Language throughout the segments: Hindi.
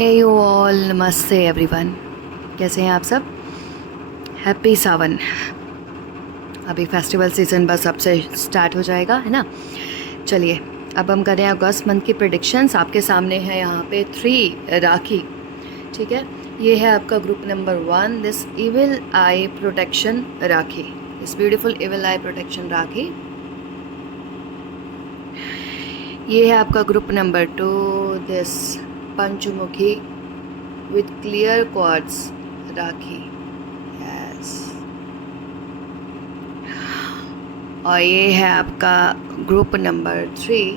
हे यू ऑल, नमस्ते एवरीवन। कैसे हैं आप सब? हैप्पी सावन। अभी फेस्टिवल सीज़न बस अब से स्टार्ट हो जाएगा, है ना। चलिए अब हम करें अगस्त मंथ की प्रेडिक्शंस। आपके सामने है यहाँ पे 3 राखी, ठीक है। ये है आपका group number 1, this evil eye protection rakhi, this beautiful evil eye protection rakhi. ये है आपका group number 2, this Panchmukhi with clear quartz rakhi, yes. और ये है आपका group number 3,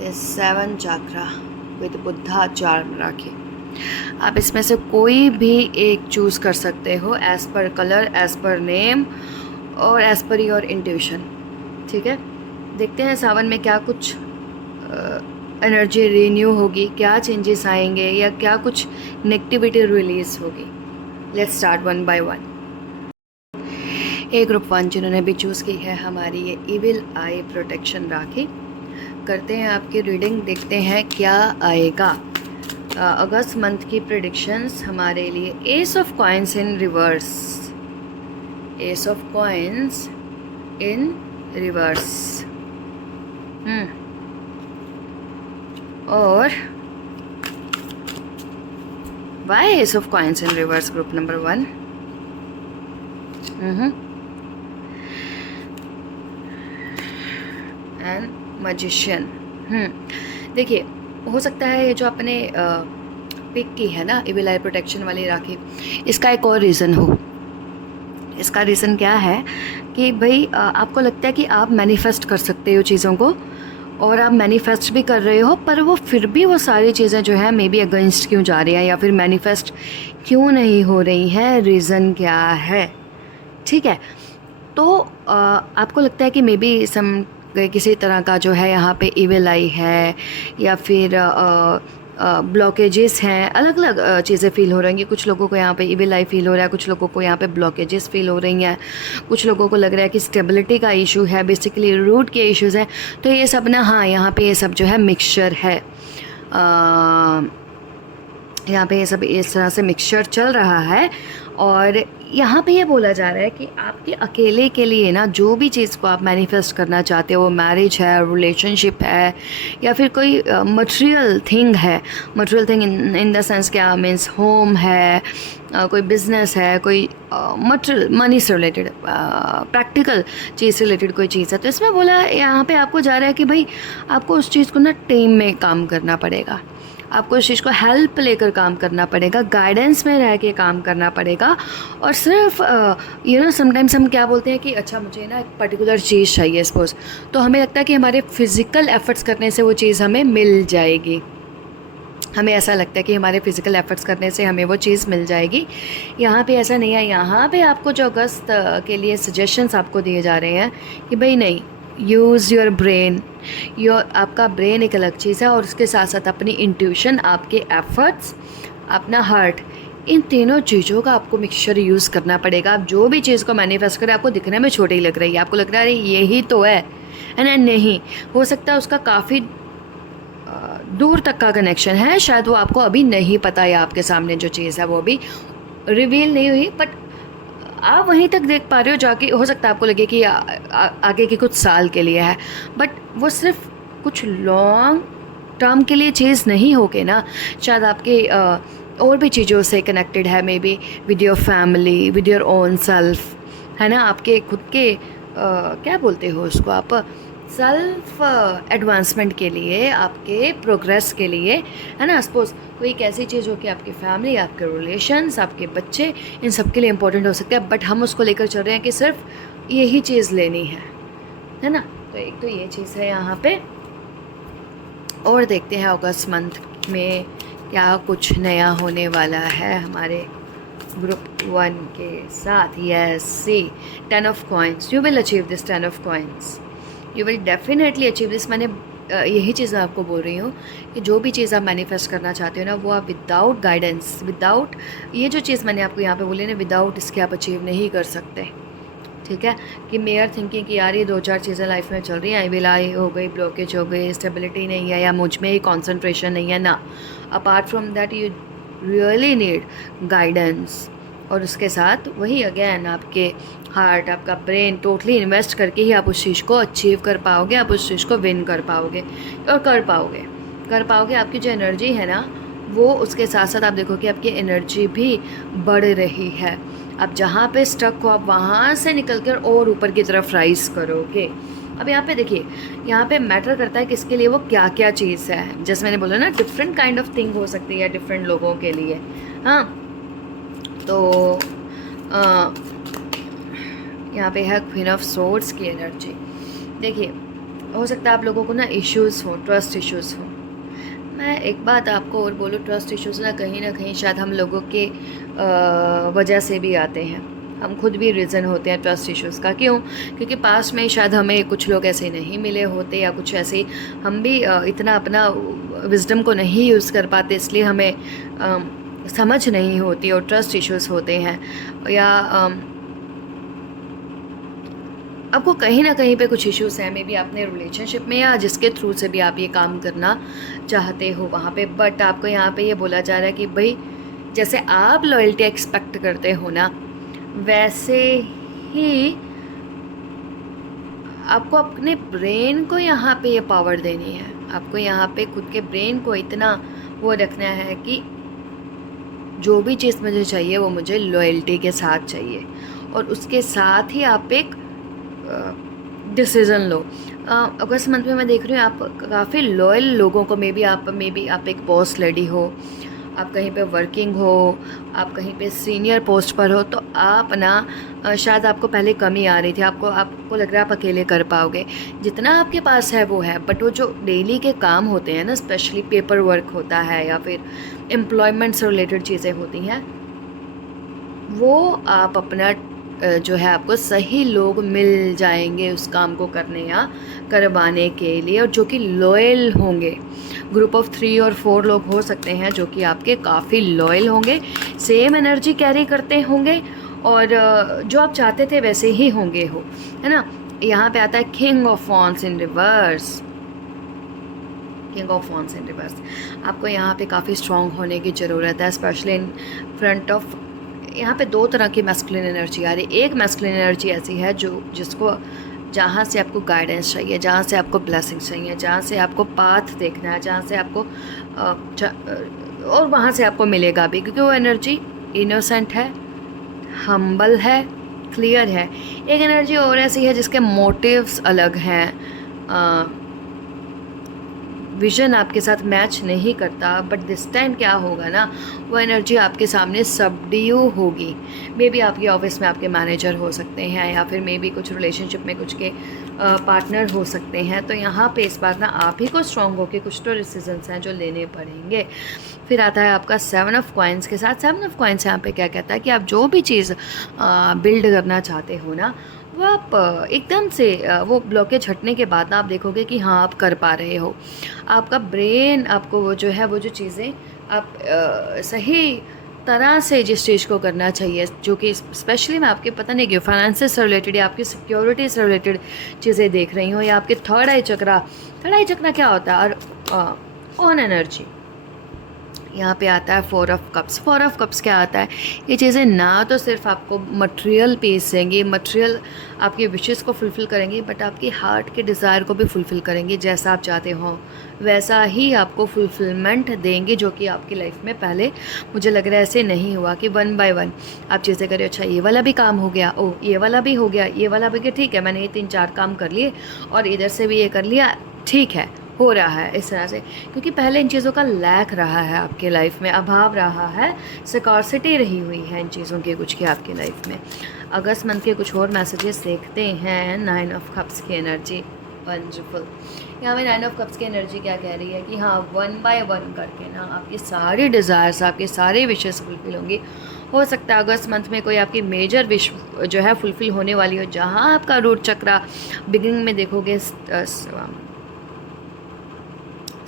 this 7 chakra with Buddha charm rakhi. आप इसमें से कोई भी एक चूज़ कर सकते हो as per colour, as per name और एज़ पर योर इंट्यूशन, ठीक है। देखते हैं सावन में क्या कुछ एनर्जी रीन्यू होगी, क्या चेंजेस आएंगे या क्या कुछ नेगेटिविटी रिलीज होगी। Let's start one by one. A group 1 जिन्होंने भी चूज़ की है हमारी ये इविल आई प्रोटेक्शन राखी, करते हैं आपकी रीडिंग, देखते हैं क्या आएगा। अगस्त मंथ की प्रेडिक्शंस हमारे लिए ace of coins in reverse, ace of coins in reverse, और why ace of coins in reverse group number 1। And magician. देखिए, हो सकता है ये जो अपने पिक की है ना इविल आई प्रोटेक्शन वाली राखी, इसका एक और रीज़न हो। इसका रीज़न क्या है कि भाई आपको लगता है कि आप मैनिफेस्ट कर सकते हो चीज़ों को, और आप मैनिफेस्ट भी कर रहे हो, पर वो फिर भी वो सारी चीज़ें जो है मे बी अगेंस्ट क्यों जा रही हैं या फिर मैनिफेस्ट क्यों नहीं हो रही हैं, रीज़न क्या है, ठीक है। तो आपको लगता है कि मे बी किसी तरह का जो है यहाँ पे इविल आई है, या फिर ब्लॉकेजेस हैं, अलग अलग चीज़ें फ़ील हो रही हैं। कुछ लोगों को यहाँ पे इविल आई फ़ील हो रहा है, कुछ लोगों को यहाँ पे ब्लॉकेजेस फ़ील हो रही हैं, कुछ लोगों को लग रहा है कि स्टेबिलिटी का इशू है, बेसिकली रूट के इश्यूज़ हैं। तो ये सब ना, हाँ, यहाँ पे ये सब जो है मिक्सचर है। यहाँ पे ये सब इस तरह से मिक्सचर चल रहा है। और यहाँ पे ये बोला जा रहा है कि आपके अकेले के लिए ना जो भी चीज़ को आप मैनिफेस्ट करना चाहते हो, वो मैरिज है, रिलेशनशिप है, या फिर कोई मटेरियल थिंग है। Material thing in the sense क्या मीन्स होम है, कोई बिज़नेस है, कोई मटेरियल मनी से रिलेटेड प्रैक्टिकल चीज़ से रिलेटेड कोई चीज़ है। तो इसमें बोला यहाँ पे आपको जा रहा है कि भाई आपको उस चीज़ को ना टीम में काम करना पड़ेगा, आपको उस चीज़ को हेल्प लेकर काम करना पड़ेगा, गाइडेंस में रह के काम करना पड़ेगा। और सिर्फ समटाइम्स हम क्या बोलते हैं कि अच्छा मुझे ना एक पर्टिकुलर चीज़ चाहिए सपोज़, तो हमें लगता है कि हमारे फिज़िकल एफ़र्ट्स करने से वो चीज़ हमें मिल जाएगी। हमें ऐसा लगता है कि हमारे फिज़िकल एफ़र्ट्स करने से हमें वो चीज़ मिल जाएगी। यहाँ पे ऐसा नहीं है। यहाँ पे आपको जो अगस्त के लिए सजेशंस आपको दिए जा रहे हैं कि भाई नहीं, यूज़ योर ब्रेन। आपका ब्रेन एक अलग चीज़ है, और उसके साथ साथ अपनी इंट्यूशन, आपके एफ़र्ट्स, अपना हार्ट, इन तीनों चीज़ों का आपको मिक्सचर यूज़ करना पड़ेगा। आप जो भी चीज़ को मैनिफेस्ट करें, आपको दिखने में छोटी लग रही है, आपको लग रहा है यही तो है ना, नहीं हो सकता है उसका काफ़ी दूर तक का कनेक्शन है, शायद वो आपको अभी नहीं पता, या आपके सामने जो चीज़ है वो अभी रिवील नहीं हुई, बट आप वहीं तक देख पा रहे हो जाके। हो सकता है आपको लगे कि आगे के कुछ साल के लिए है, बट वो सिर्फ कुछ लॉन्ग टर्म के लिए चीज़ नहीं होगी ना, शायद आपके और भी चीज़ों से कनेक्टेड है, may be with your family, with your own self, है ना, आपके खुद के क्या बोलते हो उसको आप, सेल्फ एडवांसमेंट के लिए, आपके प्रोग्रेस के लिए, है ना। सपोज़ कोई एक ऐसी चीज़ हो कि आपकी फैमिली, आपके रिलेशंस, आपके बच्चे, इन सब के लिए इम्पोर्टेंट हो सकते हैं, बट हम उसको लेकर चल रहे हैं कि सिर्फ यही चीज़ लेनी है ना। तो एक तो ये चीज़ है यहाँ पे। और देखते हैं अगस्त मंथ में क्या कुछ नया होने वाला है हमारे ग्रुप 1 के साथ। Yes, see 10 of coins, you will achieve this 10 of coins, you will definitely achieve this. मैंने यही चीज़ मैं आपको बोल रही हूँ कि जो भी चीज़ आप मैनिफेस्ट करना चाहते हो ना, वो आप विदाउट गाइडेंस, विदाउट ये जो चीज़ मैंने आपको यहाँ पे बोली ना, विदाउट इसके आप अचीव नहीं कर सकते, ठीक है, कि मेयर थिंकिंग कि यार ये 2-4 चीज़ें लाइफ में चल रही हैं, विलाई हो गई, ब्लॉकेज हो गई, स्टेबिलिटी नहीं है या मुझ में ही कंसंट्रेशन नहीं है ना। Apart from that you really need guidance. और उसके साथ वही अगेन आपके हार्ट, आपका ब्रेन टोटली इन्वेस्ट करके ही आप उस चीज़ को अचीव कर पाओगे, आप उस चीज़ को विन कर पाओगे और कर पाओगे। आपकी जो एनर्जी है ना वो, उसके साथ साथ आप देखोगे आपकी एनर्जी भी बढ़ रही है। आप जहाँ पे स्टक हो आप वहाँ से निकल कर और ऊपर की तरफ राइज करोगे। अब यहाँ पे देखिए, यहाँ पे मैटर करता है किसके लिए वो क्या क्या चीज़ है। जैसे मैंने बोला ना, डिफरेंट काइंड ऑफ थिंग हो सकती है डिफरेंट लोगों के लिए। हाँ, तो यहाँ पे है क्वीन ऑफ सोर्ड्स की एनर्जी। देखिए, हो सकता है आप लोगों को ना इश्यूज़ हो, ट्रस्ट इश्यूज़ हो। मैं एक बात आपको और बोलूँ, ट्रस्ट इश्यूज़ ना कहीं शायद हम लोगों के वजह से भी आते हैं। हम खुद भी रीज़न होते हैं ट्रस्ट इश्यूज़ का। क्यों? क्योंकि पास्ट में शायद हमें कुछ लोग ऐसे नहीं मिले होते, या कुछ ऐसे हम भी इतना अपना विजडम को नहीं यूज़ कर पाते, इसलिए हमें समझ नहीं होती और ट्रस्ट इश्यूज़ होते हैं। या आपको कहीं ना कहीं पे कुछ इश्यूज़ हैं, मे बी आपने रिलेशनशिप में या जिसके थ्रू से भी आप ये काम करना चाहते हो वहाँ पे। बट आपको यहाँ पे ये बोला जा रहा है कि भाई, जैसे आप लॉयल्टी एक्सपेक्ट करते हो ना, वैसे ही आपको अपने ब्रेन को यहाँ पे ये पावर देनी है। आपको यहाँ पे खुद के ब्रेन को इतना वो रखना है कि जो भी चीज़ मुझे चाहिए वो मुझे लॉयल्टी के साथ चाहिए, और उसके साथ ही आप एक डिसीज़न लो। अगस्त मंथ में मैं देख रही हूँ आप काफ़ी लॉयल लोगों को, मे बी आप एक बॉस लेडी हो, आप कहीं पे वर्किंग हो, आप कहीं पे सीनियर पोस्ट पर हो, तो आप ना शायद आपको पहले कमी आ रही थी, आपको लग रहा है आप अकेले कर पाओगे। जितना आपके पास है वो है, बट वो जो डेली के काम होते हैं ना, स्पेशली पेपर वर्क होता है या फिर एम्प्लॉयमेंट से रिलेटेड चीज़ें होती हैं, वो आप अपना जो है आपको सही लोग मिल जाएंगे उस काम को करने या करवाने के लिए, और जो कि लॉयल होंगे। ग्रुप ऑफ 3 और 4 लोग हो सकते हैं जो कि आपके काफ़ी लॉयल होंगे, सेम एनर्जी कैरी करते होंगे, और जो आप चाहते थे वैसे ही होंगे हो, है ना। यहाँ पे आता है king of wands in reverse. King of wands in reverse, आपको यहाँ पे काफ़ी स्ट्रॉन्ग होने की ज़रूरत है, स्पेशली इन फ्रंट ऑफ। यहाँ पे 2 तरह की मैस्कुलिन एनर्जी आ रही है। एक मैस्कुलिन एनर्जी ऐसी है जिसको जहाँ से आपको गाइडेंस चाहिए, जहाँ से आपको ब्लेसिंग चाहिए, जहाँ से आपको पाथ देखना है, जहाँ से आपको और वहाँ से आपको मिलेगा भी, क्योंकि वो एनर्जी इनोसेंट है, हम्बल है, क्लियर है। एक एनर्जी और ऐसी है जिसके मोटिव्स अलग हैं, विज़न आपके साथ मैच नहीं करता, बट दिस टाइम क्या होगा ना, वो एनर्जी आपके सामने सबड्यू होगी। मे बी आपके ऑफिस में आपके मैनेजर हो सकते हैं, या फिर मे बी कुछ रिलेशनशिप में कुछ के पार्टनर हो सकते हैं। तो यहाँ पे इस बार ना आप ही को स्ट्रॉन्ग होकर कुछ तो डिसीजंस हैं जो लेने पड़ेंगे। फिर आता है आपका 7 ऑफ कॉइन्स के साथ। 7 ऑफ कॉइन्स यहाँ पे क्या कहता है कि आप जो भी चीज़ बिल्ड करना चाहते हो ना, वो आप एकदम से वो ब्लॉकेज हटने के बाद ना आप देखोगे कि हाँ आप कर पा रहे हो। आपका ब्रेन आपको वो जो है, वो जो चीज़ें आप सही तरह से जिस चीज़ को करना चाहिए, जो कि स्पेशली मैं आपके पता नहीं क्यों फाइनेंसेस से रिलेटेड या आपकी सिक्योरिटी से रिलेटेड चीज़ें देख रही हूँ, या आपके थर्ड आई चक्रा क्या होता है, और ऑन एनर्जी यहाँ पे आता है 4 ऑफ कप्स। 4 ऑफ कप्स क्या आता है, ये चीज़ें ना तो सिर्फ आपको मटेरियल पीस देंगी, मटेरियल आपकी विशेस को फुलफ़िल करेंगी, बट आपकी हार्ट के डिज़ायर को भी फुलफ़िल करेंगी। जैसा आप चाहते हो वैसा ही आपको फुलफ़िलमेंट देंगे, जो कि आपकी लाइफ में पहले मुझे लग रहा है ऐसे नहीं हुआ कि 1 बाय 1 आप चीज़ें करें। अच्छा ये वाला भी काम हो गया, ओ ये वाला भी हो गया, ये वाला भी, ठीक है मैंने ये 3-4 काम कर लिए और इधर से भी ये कर लिया, ठीक है हो रहा है इस तरह से। क्योंकि पहले इन चीज़ों का लैक रहा है आपके लाइफ में, अभाव रहा है, स्कार्सिटी रही हुई है इन चीज़ों की कुछ की आपकी लाइफ में। अगस्त मंथ के कुछ और मैसेजेस देखते हैं। 9 ऑफ कप्स की एनर्जी, वंडरफुल। यहाँ पे 9 ऑफ कप्स की एनर्जी क्या कह रही है कि हाँ 1 बाय 1 करके ना आपकी सारी डिज़ायर्स, आपके सारे विशेस फुलफिल होंगी। हो सकता है अगस्त मंथ में कोई आपकी मेजर विश जो है फुलफिल होने वाली हो, जहाँ आपका रूट चक्रा बिगिनिंग में देखोगे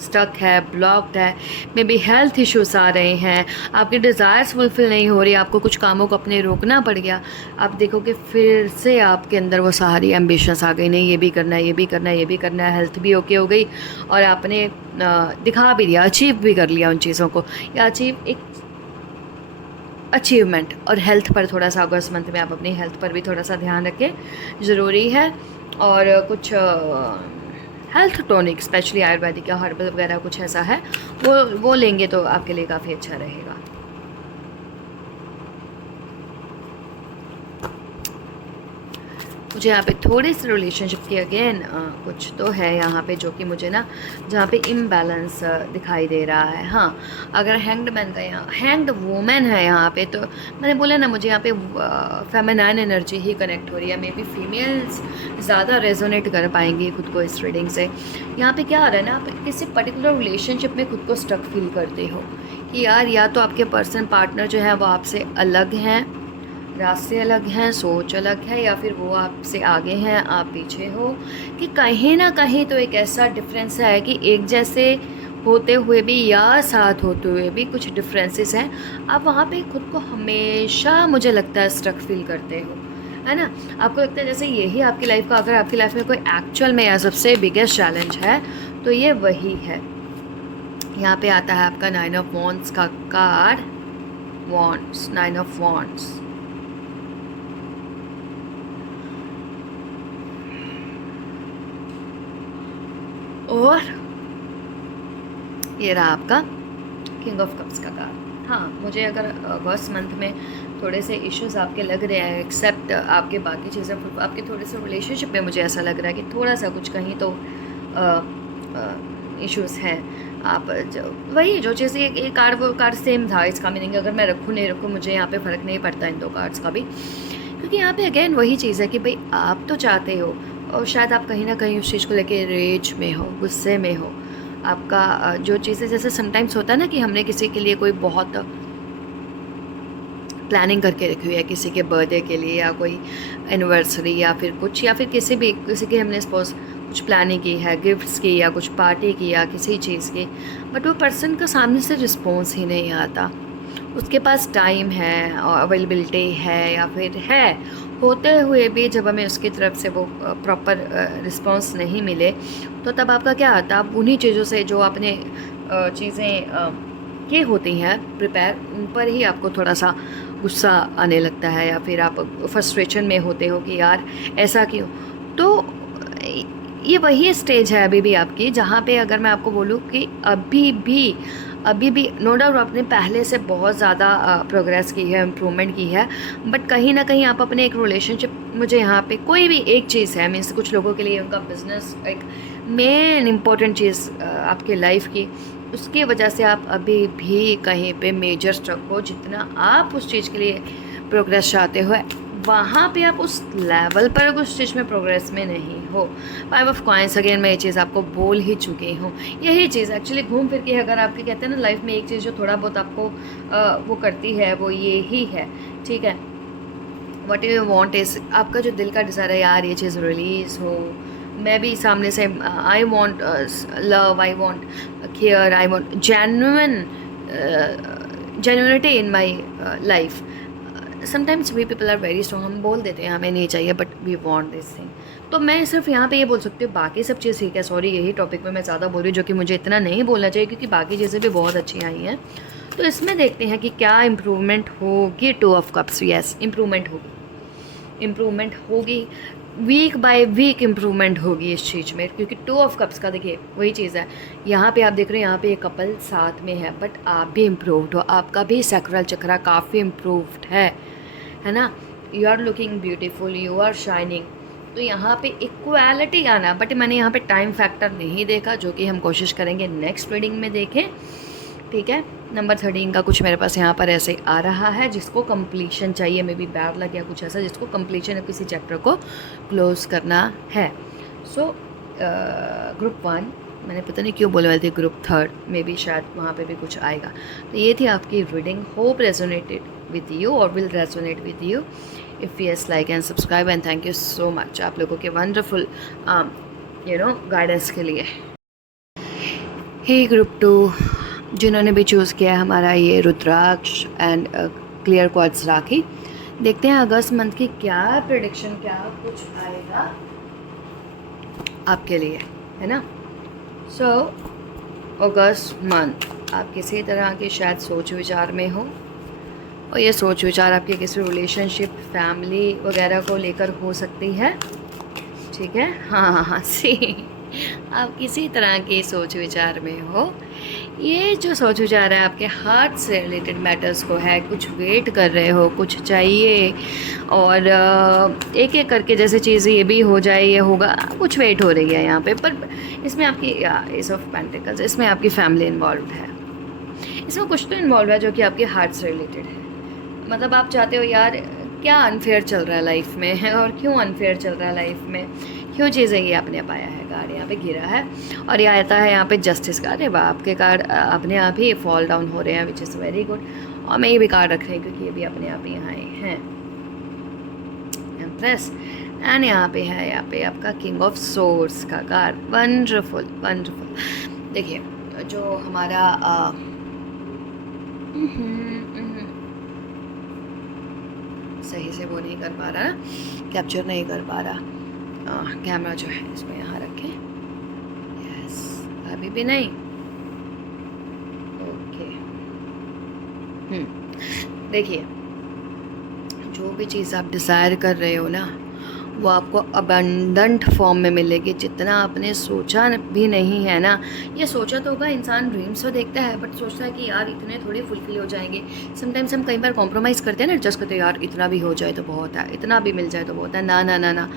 स्टक है, ब्लॉक्ड है, मे बी हेल्थ इश्यूज आ रहे हैं, आपके डिज़ायर्स फुलफ़िल नहीं हो रही, आपको कुछ कामों को अपने रोकना पड़ गया, आप देखो कि फिर से आपके अंदर वो सारी एम्बिशंस आ गई, नहीं ये भी करना है, ये भी करना है, ये भी करना है, हेल्थ भी ओके हो गई और आपने दिखा भी दिया, अचीव भी कर लिया उन चीज़ों को, या अचीवमेंट। और हेल्थ पर थोड़ा सा अगस्त मंथ में आप अपनी हेल्थ पर भी थोड़ा सा ध्यान रखें, ज़रूरी है। और कुछ हेल्थ टॉनिक स्पेशली आयुर्वेदिक या हर्बल वगैरह कुछ ऐसा है, वो लेंगे तो आपके लिए काफ़ी अच्छा रहेगा। मुझे यहाँ पे थोड़ी सी रिलेशनशिप की अगेन कुछ तो है यहाँ पे जो कि मुझे ना जहाँ पे इम्बैलेंस दिखाई दे रहा है। हाँ, अगर हैंग्ड मैन का यहाँ हैंग्ड वूमेन है यहाँ पे, तो मैंने बोला ना मुझे यहाँ पे फेमिनाइन एनर्जी ही कनेक्ट हो रही है। मे बी फीमेल्स ज़्यादा रेजोनेट कर पाएंगी खुद को इस रीडिंग से। यहाँ पे क्या आ रहा है ना, आप किसी पर्टिकुलर रिलेशनशिप में खुद को स्टक फील करते हो कि यार या तो आपके पर्सन पार्टनर जो है वो आपसे अलग हैं, रास्ते अलग हैं, सोच अलग है, या फिर वो आपसे आगे हैं, आप पीछे हो, कि कहीं ना कहीं तो एक ऐसा डिफरेंस है कि एक जैसे होते हुए भी या साथ होते हुए भी कुछ डिफरेंसेस हैं। आप वहाँ पे खुद को हमेशा मुझे लगता है स्ट्रक फील करते हो, है ना। आपको लगता है जैसे यही आपकी लाइफ का, अगर आपकी लाइफ में कोई एक्चुअल में या सबसे बिगेस्ट चैलेंज है तो ये वही है। यहाँ पे आता है आपका 9 ऑफ वॉन्ड्स का कार्ड, वॉन्ड्स, 9 ऑफ वॉन्ड्स। और ये रहा आपका किंग ऑफ कप्स का कार्ड। हाँ, मुझे अगर अगस्त मंथ में थोड़े से इश्यूज आपके लग रहे हैं, एक्सेप्ट आपके बाकी चीज़ें, आपके थोड़े से रिलेशनशिप में मुझे ऐसा लग रहा है कि थोड़ा सा कुछ कहीं तो इश्यूज हैं। आप वही जो चीज़ ये कार्ड, वो कार्ड सेम था, इसका मीनिंग अगर मैं रखूँ नहीं रखूँ मुझे यहाँ पे फ़र्क नहीं पड़ता इन दो कार्ड्स का भी, क्योंकि यहाँ पे अगेन वही चीज़ है कि भाई आप तो चाहते हो और शायद आप कहीं ना कहीं उस चीज़ को लेके रेज में हो, गुस्से में हो। आपका जो चीज़ें, जैसे समटाइम्स होता है ना कि हमने किसी के लिए कोई बहुत प्लानिंग करके रखी हुई है, किसी के बर्थडे के लिए या कोई एनिवर्सरी या फिर कुछ, या फिर किसी की हमने सपोज कुछ प्लानिंग की है, गिफ्ट्स की या कुछ पार्टी की या किसी चीज़ की, बट वो पर्सन का सामने से रिस्पॉन्स ही नहीं आता। उसके पास टाइम है और अवेलेबिलिटी है या फिर है होते हुए भी जब हमें उसकी तरफ से वो प्रॉपर रिस्पॉन्स नहीं मिले, तो तब आपका क्या आता है, आप उन्हीं चीज़ों से जो आपने चीज़ें की होती हैं प्रिपेयर, उन पर ही आपको थोड़ा सा गुस्सा आने लगता है, या फिर आप फ्रस्ट्रेशन में होते हो कि यार ऐसा क्यों। तो ये वही स्टेज है अभी भी आपकी, जहाँ पे अगर मैं आपको बोलूँ कि अभी भी नो डाउट आपने पहले से बहुत ज़्यादा प्रोग्रेस की है, इम्प्रूवमेंट की है, बट कहीं ना कहीं आप अपने एक रिलेशनशिप, मुझे यहाँ पे कोई भी एक चीज़ है, मीन्स कुछ लोगों के लिए उनका बिजनेस एक मेन इम्पॉर्टेंट चीज़ आपके लाइफ की, उसकी वजह से आप अभी भी कहीं पे मेजर स्ट्रक हो। जितना आप उस चीज़ के लिए प्रोग्रेस चाहते हो, वहाँ पे आप उस लेवल पर उस चीज़ में प्रोग्रेस में नहीं हो। 5 ऑफ कॉइंस, अगेन मैं ये चीज़ आपको बोल ही चुकी हूँ। यही चीज़ एक्चुअली घूम फिर के, अगर आपके कहते हैं ना लाइफ में एक चीज़ जो थोड़ा बहुत आपको वो करती है, वो ये ही है, ठीक है। वट यू वॉन्ट इज़, आपका जो दिल का डिज़ायर है यार ये चीज़ रिलीज़ हो। मैं भी सामने से I want love, I want care, I want genuinity in my life. Sometimes we people are very strong, हम बोल देते हैं हमें नहीं चाहिए but we want this thing. तो मैं सिर्फ यहाँ पे ये बोल सकती हूँ, बाकी सब चीज़ ठीक है। सॉरी, यही टॉपिक में मैं ज़्यादा बोल रही हूँ, जो कि मुझे इतना नहीं बोलना चाहिए, क्योंकि बाकी चीज़ें भी बहुत अच्छी आई हैं। तो इसमें देखते हैं कि क्या इम्प्रूवमेंट होगी। 2 ऑफ कप्स, यस इम्प्रूवमेंट होगी, वीक बाय वीक इम्प्रूवमेंट होगी इस चीज़ में, क्योंकि 2 ऑफ कप्स का देखिए वही चीज़ है। यहाँ पे आप देख रहे हो, यहाँ पे एक कपल साथ में है, बट आप भी इम्प्रूव्ड हो, आपका भी सैक्रल चक्रा काफ़ी इम्प्रूव्ड है ना। You are looking beautiful, you are shining. तो यहाँ पे इक्वालिटी आना, बट मैंने यहाँ पे टाइम फैक्टर नहीं देखा, जो कि हम कोशिश करेंगे नेक्स्ट रीडिंग में देखें, ठीक है। नंबर 13 का कुछ मेरे पास यहाँ पर ऐसे आ रहा है, जिसको कंप्लीशन चाहिए, मे बी बैड लग गया कुछ ऐसा, जिसको कंप्लीशन है, किसी चैप्टर को क्लोज करना है। सो ग्रुप 1, मैंने पता नहीं क्यों बोले वाली थी ग्रुप 3, मे बी शायद वहाँ पे भी कुछ आएगा। तो ये थी आपकी reading, hope resonated with you or will resonate with you. If yes, like and subscribe, and thank you so much आप लोगों के wonderful गाइडेंस के लिए। हे ग्रुप 2 जिन्होंने भी चूज़ किया है हमारा ये रुद्राक्ष एंड क्लियर क्वार्ट्ज राखी, देखते हैं अगस्त मंथ की क्या प्रेडिक्शन, क्या कुछ आएगा आपके लिए, है ना। सो अगस्त मंथ आप किसी तरह के शायद सोच विचार में हो, और ये सोच विचार आपके किसी रिलेशनशिप, फैमिली वगैरह को लेकर हो सकती है, ठीक है। हाँ सी आप किसी तरह की सोच विचार में हो। ये जो सोच विचार है आपके हार्ट से रिलेटेड मैटर्स को है, कुछ वेट कर रहे हो, कुछ चाहिए, और एक एक करके जैसे चीज़ें ये भी हो जाए, ये होगा, कुछ वेट हो रही है यहाँ पे। पर इसमें आपकी एस ऑफ पेंटिकल्स, इसमें आपकी फैमिली इन्वॉल्व है, इसमें कुछ तो इन्वॉल्व है जो कि आपके हार्ट से रिलेटेड है। मतलब आप चाहते हो यार क्या अनफेयर चल रहा है लाइफ में है, और क्यों अनफेयर चल रहा है लाइफ में, क्यों चीज़ें ये आपने पाया है। कार्ड यहाँ पे गिरा है और ये आता है यहाँ पे जस्टिस कार्ड है। आपके कार्ड अपने आप ही फॉल डाउन हो रहे हैं, विच इज़ वेरी गुड। और मैं ये भी कार्ड रख रही हूँ क्योंकि ये भी अपने आप ही यहाँ हैं। एम्प्रेस एंड यहाँ पे है, यहाँ पे आपका किंग ऑफ सोर्स का कार्ड। Wonderful wonderful. देखिए जो हमारा सही से वो नहीं कर पा रहा ना, कैप्चर नहीं कर पा रहा कैमरा जो है, इसमें यहाँ रखें। यस, अभी भी नहीं। ओके, देखिए जो भी चीज़ आप डिज़ायर कर रहे हो ना, वो आपको अबंडेंट फॉर्म में मिलेगी। जितना आपने सोचा भी नहीं है ना, ये सोचा तो होगा, इंसान ड्रीम्स तो देखता है बट सोचता है कि यार इतने थोड़ी फुलफिल हो जाएंगे। समटाइम्स हम कई बार कॉम्प्रोमाइज़ करते हैं ना, एडजस्ट करते हैं, यार इतना भी हो जाए तो बहुत है, इतना भी मिल जाए तो बहुत है। ना ना ना ना,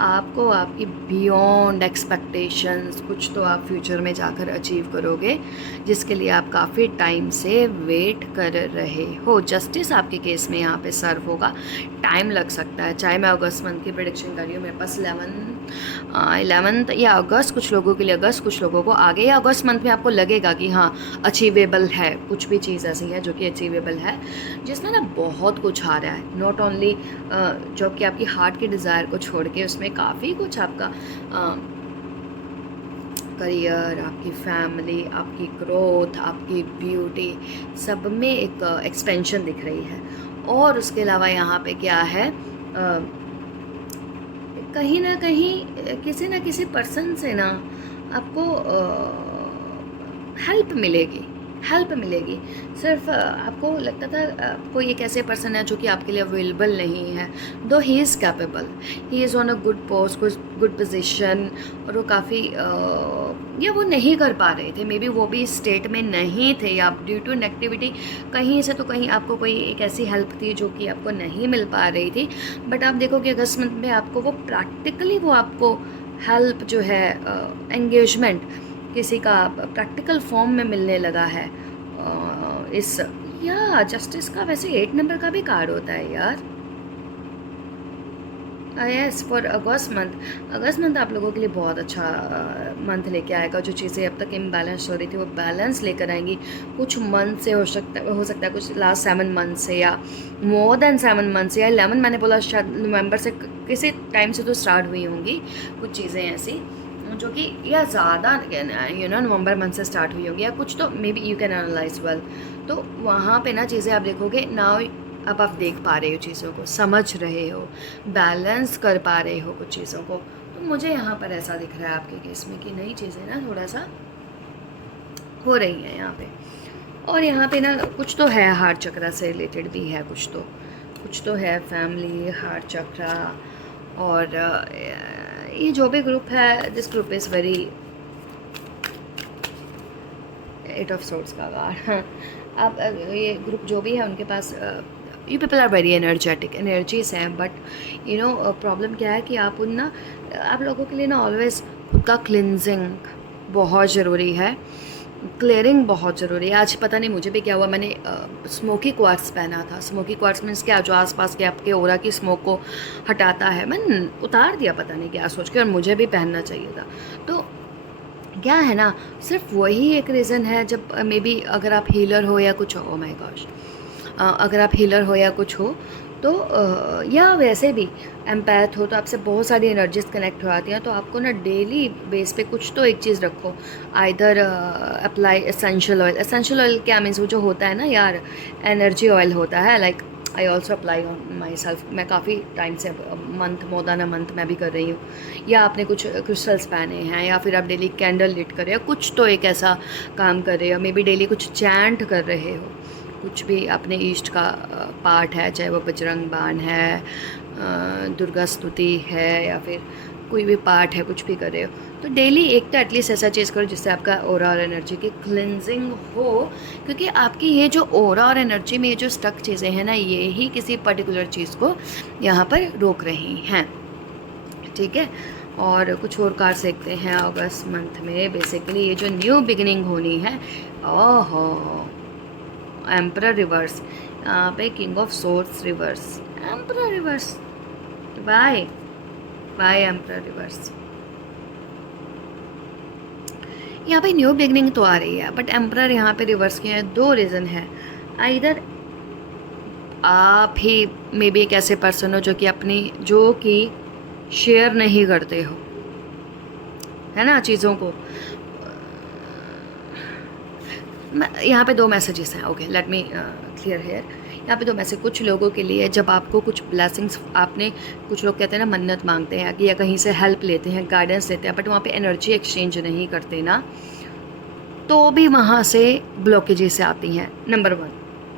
आपको आपकी बियॉन्ड एक्सपेक्टेशंस कुछ तो आप फ्यूचर में जाकर अचीव करोगे, जिसके लिए आप काफ़ी टाइम से वेट कर रहे हो। जस्टिस आपके केस में यहाँ पे सर्व होगा, टाइम लग सकता है। चाहे मैं अगस्त मंथ की प्रेडिक्शन कर रही हूँ, मेरे पास 11th या अगस्त, कुछ लोगों के लिए अगस्त, कुछ लोगों को आगे या अगस्त मंथ में आपको लगेगा कि हाँ अचीवेबल है। कुछ भी चीज़ ऐसी है जो कि अचीवेबल है, जिसमें ना बहुत कुछ आ रहा है। नॉट ओनली जो कि आपकी हार्ट के डिज़ायर को छोड़ के, उसमें काफ़ी कुछ आपका करियर, आपकी फैमिली, आपकी ग्रोथ, आपकी ब्यूटी, सब में एक एक्सपेंशन दिख रही है। और उसके अलावा यहाँ पे क्या है, कहीं ना कहीं किसी ना किसी पर्सन से ना आपको हेल्प मिलेगी, हेल्प मिलेगी। सिर्फ आपको लगता था कोई एक ऐसे पर्सन है जो कि आपके लिए अवेलेबल नहीं है, दो he is capable, he is on a good post, good position, और वो काफ़ी या वो नहीं कर पा रहे थे, मे बी वो भी स्टेट में नहीं थे, या ड्यू टू नेगेटिविटी कहीं से तो कहीं आपको कोई एक ऐसी हेल्प थी जो कि आपको नहीं मिल पा रही थी। बट आप देखो कि अगस्त मंथ में आपको वो प्रैक्टिकली वो आपको हेल्प जो है, एंगेजमेंट किसी का प्रैक्टिकल फॉर्म में मिलने लगा है। इस या जस्टिस का वैसे 8 नंबर का भी कार्ड होता है यार। Yes, for August month. August month आप लोगों के लिए बहुत अच्छा मंथ लेके आएगा। जो चीज़ें अब तक इम्बैलेंस हो रही थी वो बैलेंस लेकर आएंगी। कुछ मंथ से हो सकता है कुछ लास्ट 7 मंथ से, या मोर देन 7 मंथ से, या 11, मैंने बोला शायद नवंबर से, किसी टाइम से तो स्टार्ट हुई होंगी कुछ चीज़ें ऐसी जो कि, या ज़्यादा नवंबर मंथ से स्टार्ट हुई होगी, या कुछ तो may be you can analyse well. तो वहाँ पे ना चीज़ें आप देखोगे नाउ, अब आप देख पा रहे हो चीज़ों को, समझ रहे हो, बैलेंस कर पा रहे हो कुछ चीज़ों को। तो मुझे यहाँ पर ऐसा दिख रहा है आपके केस में कि नई चीज़ें ना थोड़ा सा हो रही हैं यहाँ पे। और यहाँ पे ना कुछ तो है हार्ट चक्रा से रिलेटेड भी है, कुछ तो है फैमिली, हार्ट चक्रा। और ये जो भी ग्रुप है, this group is very 8 of swords का कार्ड। अब ये ग्रुप जो भी है उनके पास, you people are very energetic, energies हैं, बट प्रॉब्लम क्या है कि आप आप लोगों के लिए ना ऑलवेज खुद का क्लिनजिंग बहुत ज़रूरी है, क्लियरिंग बहुत ज़रूरी है। आज पता नहीं मुझे भी क्या हुआ, मैंने स्मोकी क्वार्ट्स पहना था। स्मोकी क्वार्ट्स मीन्स क्या, जो आसपास के आपके ओरा की स्मोक को हटाता है। मैंने उतार दिया पता नहीं क्या सोच के, और मुझे भी पहनना चाहिए था। तो क्या है ना, सिर्फ वही एक रीज़न है, जब मे बी अगर आप हीलर हो या कुछ हो, माय गॉश, अगर आप हीलर हो या कुछ हो, तो या वैसे भी एम्पैथ हो तो आपसे बहुत सारी एनर्जीज कनेक्ट हो जाती हैं, तो आपको ना डेली बेस पे कुछ तो एक चीज़ रखो। Either apply essential oil. Essential oil क्या मीन्स, वो जो होता है ना यार, एनर्जी ऑयल होता है। Like I also apply on my self. मैं काफ़ी टाइम से, month, more than a month मैं भी कर रही हूँ। या आपने कुछ क्रिस्टल्स पहने हैं, या फिर आप डेली कैंडल लिट कर रहे हो, कुछ तो एक ऐसा काम कर रहे हो, मे बी डेली कुछ चैंट कर रहे हो, कुछ भी अपने ईष्ट का पाठ है, चाहे वो बजरंग बाण है, दुर्गा स्तुति है, या फिर कोई भी पाठ है, कुछ भी कर रहे हो, तो डेली एक तो एटलीस्ट ऐसा चीज़ करो जिससे आपका ओरा और एनर्जी की क्लिनजिंग हो। क्योंकि आपकी ये जो ओरा और एनर्जी में ये जो स्टक चीज़ें हैं ना, ये ही किसी पर्टिकुलर चीज़ को यहाँ पर रोक रही हैं। ठीक है, और कुछ और कार सकते हैं अगस्त मंथ में। बेसिकली ये जो न्यू बिगिनिंग होनी है, ओहो, एम्परर रिवर्स, यहाँ पे king of swords reverse, emperor reverse, bye bye emperor reverse. यहाँ पे न्यू बिगनिंग तो आ रही है, बट एम्परर यहाँ पे रिवर्स किया है। दो रीज़न है। आइदर आप ही मे बी एक ऐसे पर्सन हो जो कि शेयर नहीं करते हो, है ना, चीज़ों को। यहाँ पे दो मैसेजेस हैं, okay, let me clear here. यहाँ पे दो मैसेज कुछ लोगों के लिए, जब आपको कुछ ब्लेसिंग्स, आपने, कुछ लोग कहते हैं ना मन्नत मांगते हैं कि या कहीं से हेल्प लेते हैं, गाइडेंस लेते हैं, बट वहाँ पे एनर्जी एक्सचेंज नहीं करते ना, तो भी वहाँ से ब्लॉकेजेस आती हैं, नंबर 1।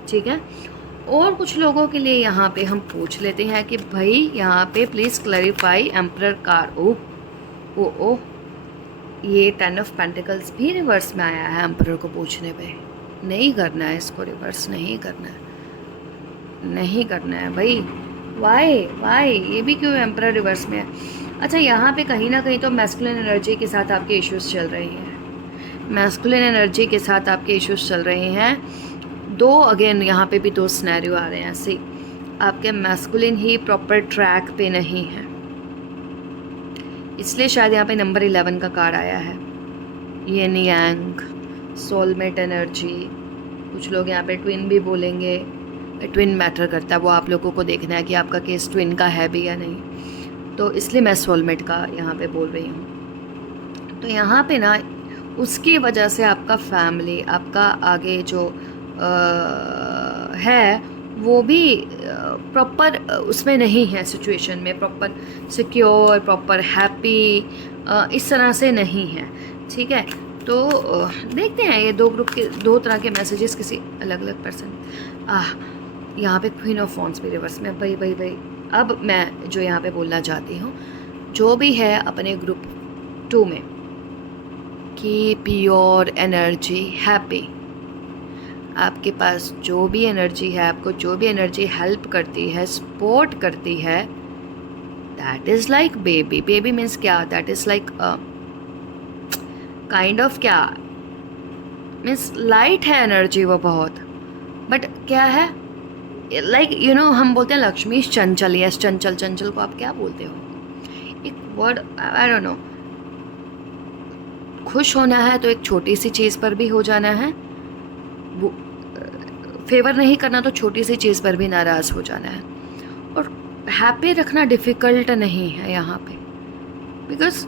ठीक है, और कुछ लोगों के लिए यहाँ पे हम पूछ लेते हैं कि भाई यहाँ पे प्लीज़ क्लैरिफाई एम्परर कार। ओ ये 10 ऑफ पेंटिकल्स भी रिवर्स में आया है एम्परर को पूछने पे। नहीं करना है इसको, रिवर्स नहीं करना है, नहीं करना है भाई। वाई ये भी क्यों एम्परर रिवर्स में है? अच्छा, यहाँ पे कहीं ना कहीं तो मैस्कुलिन एनर्जी के साथ आपके इश्यूज चल रहे हैं, मैस्कुलिन एनर्जी के साथ आपके इश्यूज चल रहे हैं। दो, अगेन यहाँ पे भी दो सिनेरियो आ रहे हैं। सी, आपके मैस्कुलिन ही प्रॉपर ट्रैक पे नहीं है, इसलिए शायद यहाँ पे नंबर 11 का कार्ड आया है, येन यांग, सोलमेट एनर्जी। कुछ लोग यहाँ पे ट्विन भी बोलेंगे, ट्विन मैटर करता है, वो आप लोगों को देखना है कि आपका केस ट्विन का है भी या नहीं, तो इसलिए मैं सोलमेट का यहाँ पे बोल रही हूँ। तो यहाँ पे ना उसकी वजह से आपका फैमिली, आपका आगे जो है वो भी प्रॉपर उसमें नहीं है, सिचुएशन में प्रॉपर सिक्योर, प्रॉपर हैप्पी, इस तरह से नहीं है। ठीक है, तो देखते हैं ये दो ग्रुप के दो तरह के मैसेजेस किसी अलग अलग पर्सन। यहाँ पे क्वीन ऑफ वॉन्ड्स भी रिवर्स में। भाई अब मैं जो यहाँ पे बोलना चाहती हूँ, जो भी है अपने ग्रुप 2 में, कीप योर एनर्जी हैप्पी। आपके पास जो भी एनर्जी है, आपको जो भी एनर्जी हेल्प करती है, सपोर्ट करती है, that is like baby. Baby means क्या? That is like kind of, क्या मीन्स लाइट है एनर्जी वो बहुत, बट क्या है, लाइक यू नो, हम बोलते हैं लक्ष्मी चंचल। यस, चंचल। चंचल को आप क्या बोलते हो? एक वर्ड, आई डोंट नो। खुश होना है तो एक छोटी सी चीज़ पर भी हो जाना है, वो फेवर नहीं करना तो छोटी सी चीज़ पर भी नाराज़ हो जाना है। और हैप्पी रखना डिफ़िकल्ट नहीं है यहाँ पे, बिकॉज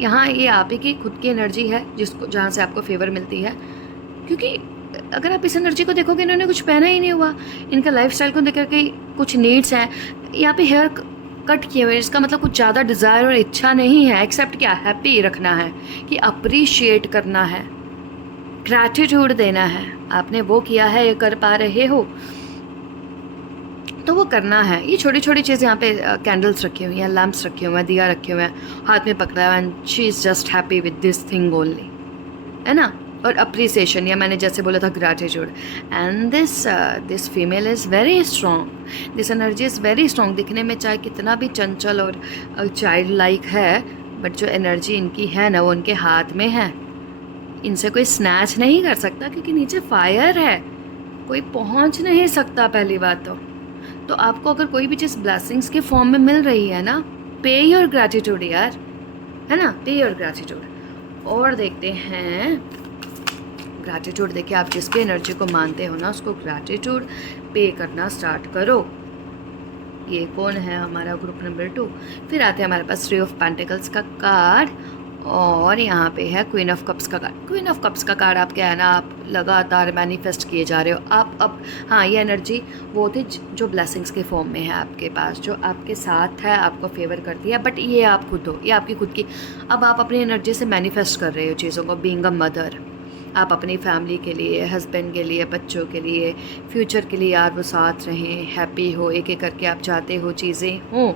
यहाँ ये आप ही की खुद की एनर्जी है जिसको, जहाँ से आपको फेवर मिलती है। क्योंकि अगर आप इस एनर्जी को देखोगे, इन्होंने कुछ पहना ही नहीं हुआ, इनका लाइफस्टाइल को देख करके कुछ नीड्स हैं। यहाँ पे हेयर कट किए हुए, इसका मतलब कुछ ज़्यादा डिज़ायर और इच्छा नहीं है, एक्सेप्ट क्या, हैप्पी रखना है, कि अप्रिशिएट करना है, ग्रैटिट्यूड देना है। आपने वो किया है, ये कर पा रहे हो तो वो करना है। ये छोटी छोटी चीज़ें, यहाँ पे कैंडल्स रखे हुए हैं, लैम्प्स रखे हुए हैं, दिया रखे हुए हैं, हाथ में पकड़ा है, and she is just happy with this thing only, है ना। और अप्रिसिएशन, या मैंने जैसे बोला था gratitude. And this female is very strong, this energy is very strong. दिखने में चाहे कितना भी चंचल और चाइल्ड लाइक है, बट जो एनर्जी इनकी है ना, वो उनके हाथ में है। इनसे कोई स्नैच नहीं कर सकता, क्योंकि नीचे फायर है, कोई पहुंच नहीं सकता। पहली बात तो आपको अगर कोई भी चीज़ ब्लेसिंग्स के फॉर्म में मिल रही है ना, पे योर ग्रैटिट्यूड यार, है ना, पे योर ग्रैटिट्यूड। और देखते हैं ग्रैटिट्यूड, देखिए आप जिस भी एनर्जी को मानते हो ना, उसको ग्रैटिट्यूड पे करना स्टार्ट करो। ये कौन है हमारा ग्रुप नंबर 2। फिर आते हैं हमारे पास 3 ऑफ पेंटिकल्स का कार्ड, और यहाँ पे है क्वीन ऑफ कप्स का कार्ड। क्वीन ऑफ कप्स का कार्ड आप क्या है ना, आप लगातार मैनिफेस्ट किए जा रहे हो। आप अब हाँ, ये एनर्जी वो थी जो ब्लेसिंग्स के फॉर्म में है आपके पास, जो आपके साथ है, आपको फेवर करती है, बट ये आप खुद हो, ये आपकी खुद की। अब आप अपनी एनर्जी से मैनिफेस्ट कर रहे हो चीज़ों को। बीइंग अ मदर, आप अपनी फैमिली के लिए, हस्बैंड के लिए, बच्चों के लिए, फ्यूचर के लिए यार वो साथ रहें, हैप्पी हो, एक एक करके आप चाहते हो चीज़ें हों।